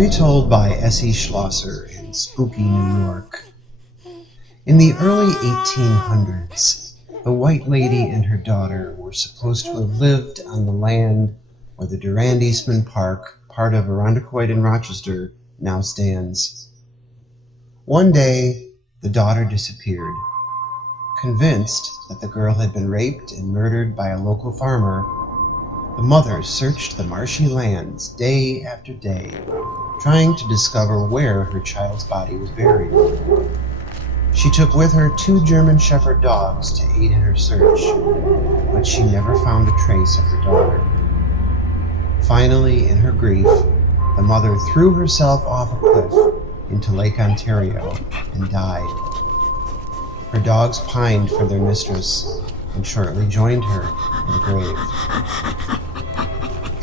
retold by S.E. Schlosser in spooky New York. In the early 1800s, the White Lady and her daughter were supposed to have lived on the land where the Durand Eastman Park, part of Irondequoit in Rochester, now stands. One day, the daughter disappeared. Convinced that the girl had been raped and murdered by a local farmer, the mother searched the marshy lands day after day, trying to discover where her child's body was buried. She took with her 2 German Shepherd dogs to aid in her search, but she never found a trace of her daughter. Finally, in her grief, the mother threw herself off a cliff into Lake Ontario and died. Her dogs pined for their mistress and shortly joined her in the grave.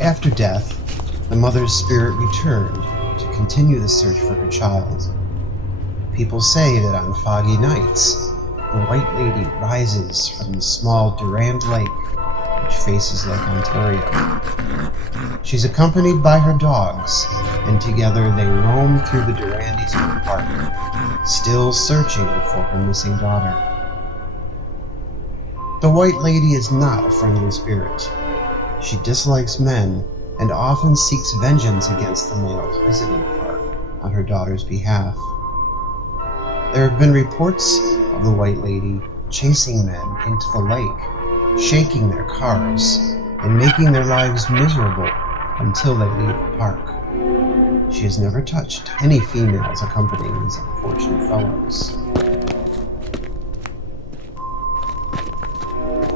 After death, the mother's spirit returned to continue the search for her child. People say that on foggy nights, the White Lady rises from the small Durand Lake, which faces Lake Ontario. She's accompanied by her dogs, and together they roam through the Durand Eastman Park, still searching for her missing daughter. The White Lady is not a friendly spirit. She dislikes men and often seeks vengeance against the males visiting the park on her daughter's behalf. There have been reports of the White Lady chasing men into the lake, shaking their cars, and making their lives miserable until they leave the park. She has never touched any females accompanying these unfortunate fellows.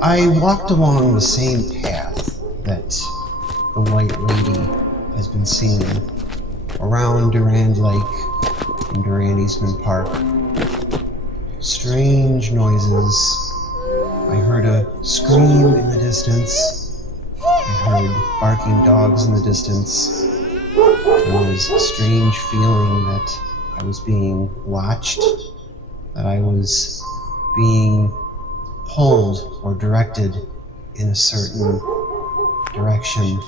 I walked along the same path that the White Lady has been seen around Durand Lake and Durand Eastman Park. Strange noises. I heard a scream in the distance. I heard barking dogs in the distance. There was a strange feeling that I was being watched, that I was being pulled or directed in a certain direction.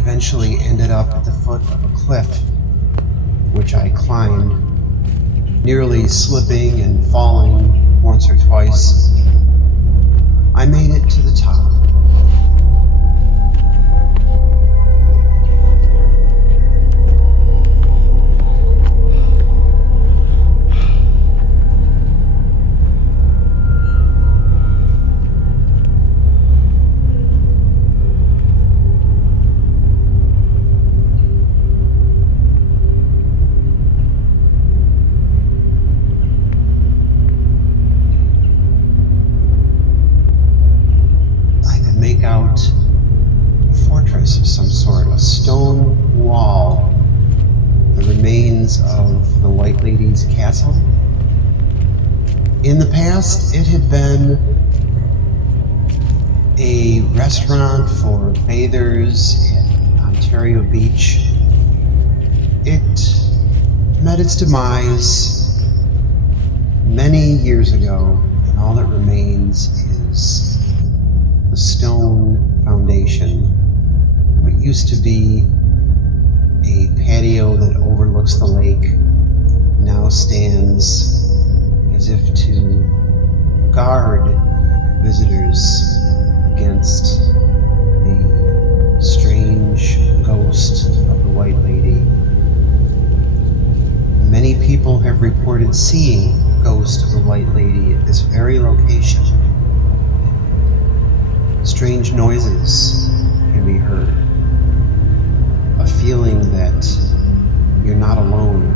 Eventually ended up at the foot of a cliff, which I climbed, nearly slipping and falling once or twice. I made it to the top. about a fortress of some sort, a stone wall, the remains of the White Lady's castle. In the past, it had been a restaurant for bathers at Ontario Beach. It met its demise many years ago, and all that remains is the stone foundation. What used to be a patio that overlooks the lake now stands as if to guard visitors against the strange ghost of the White Lady. Many people have reported seeing the ghost of the White Lady at this very location. Strange noises can be heard. A feeling that you're not alone.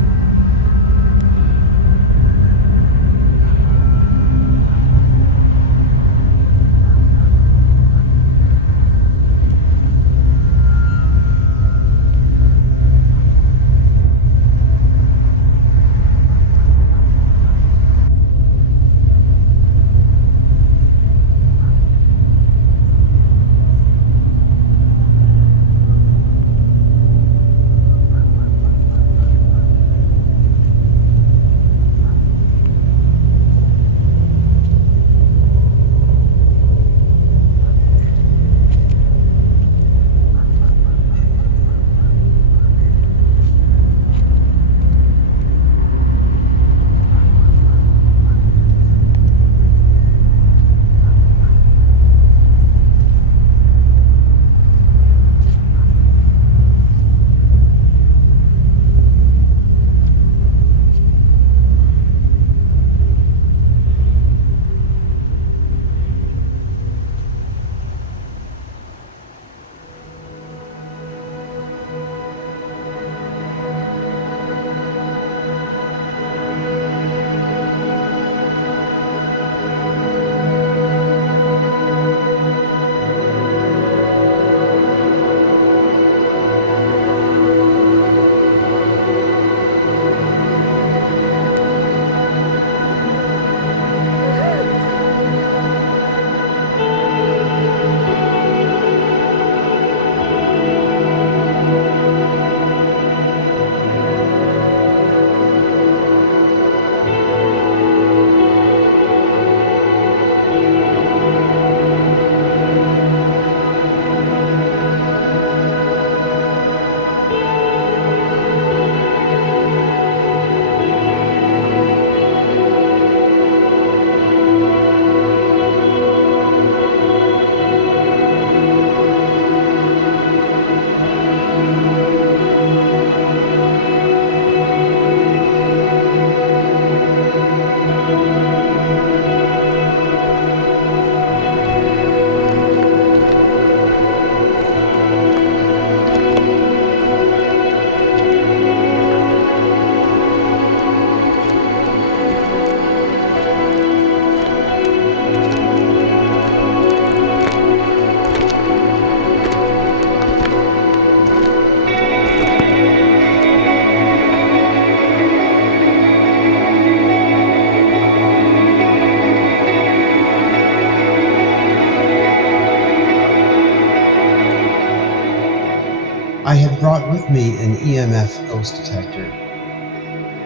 I had brought with me an EMF ghost detector,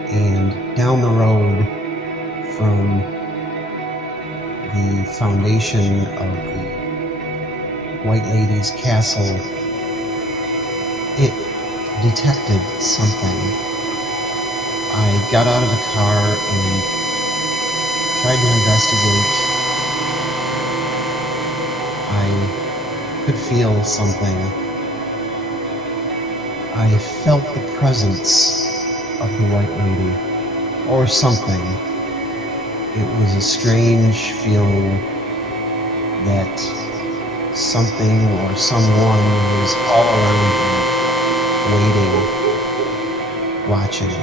and down the road from the foundation of the White Lady's castle, it detected something. I got out of the car and tried to investigate. I could feel something. I felt the presence of the White Lady, or something. It was a strange feeling that something or someone was all around me, waiting, watching.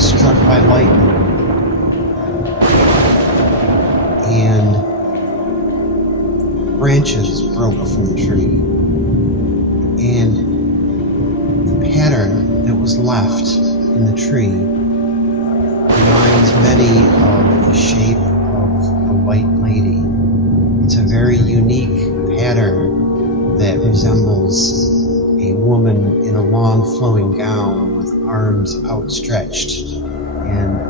was struck by lightning, and branches broke from the tree, and the pattern that was left in the tree reminds many of the shape of the White Lady. It's a very unique pattern that resembles a woman in a long flowing gown with arms outstretched and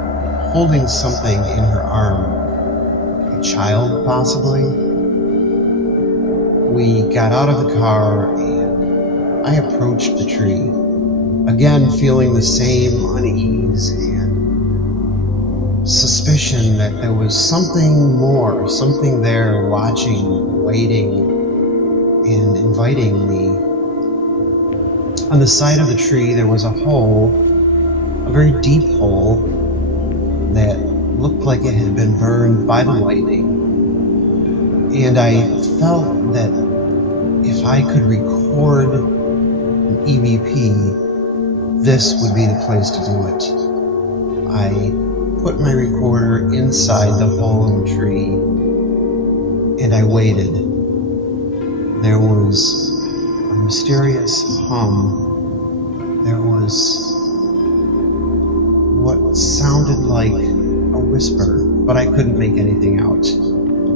holding something in her arm. A child, possibly. We got out of the car and I approached the tree, again feeling the same unease and suspicion that there was something more, something there watching, waiting, and inviting me. On the side of the tree there was a hole, a very deep hole that looked like it had been burned by the lightning, and I felt that if I could record an EVP, this would be the place to do it. I put my recorder inside the hole in the tree and I waited. There was a mysterious hum. There was what sounded like a whisper, but I couldn't make anything out.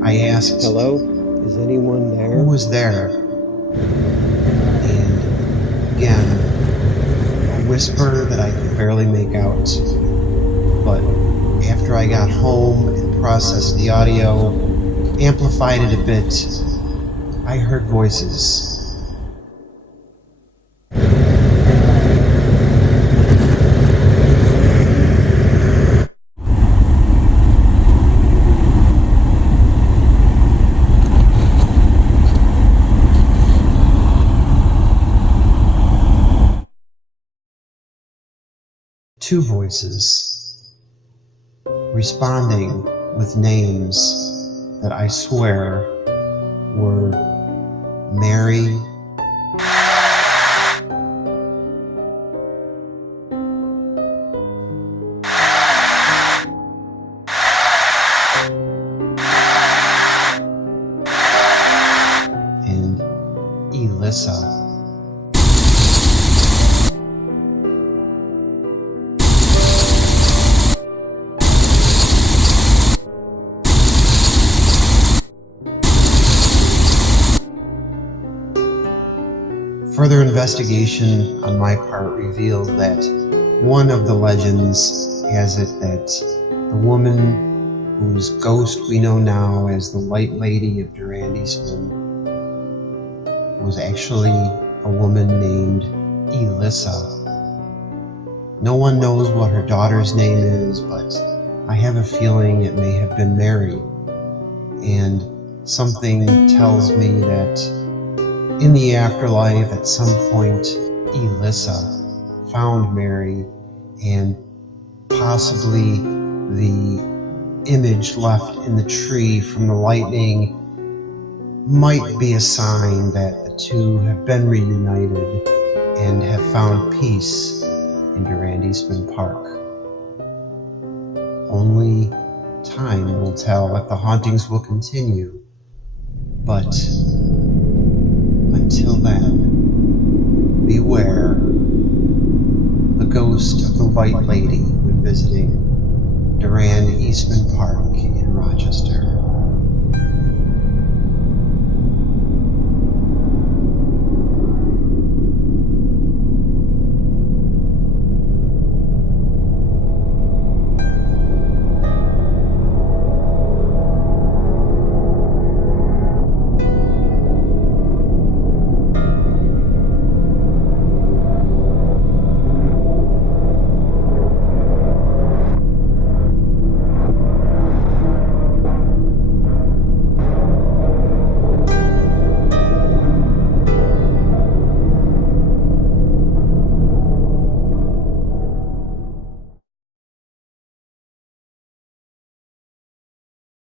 I asked, "Hello? Is anyone there?" who was there? And again, a whisper that I could barely make out. But after I got home and processed the audio, amplified it a bit, I heard voices. Two voices, responding with names that I swear were Mary and Elissa. Further investigation on my part revealed that one of the legends has it that the woman whose ghost we know now as the White Lady of Durand Eastman was actually a woman named Elissa. No one knows what her daughter's name is, but I have a feeling it may have been Mary. And something tells me that in the afterlife, at some point, Elissa found Mary, and possibly the image left in the tree from the lightning might be a sign that the two have been reunited and have found peace in Durand Eastman Park. Only time will tell if the hauntings will continue, but until then, beware the ghost of the White Lady when visiting Durand Eastman Park in Rochester.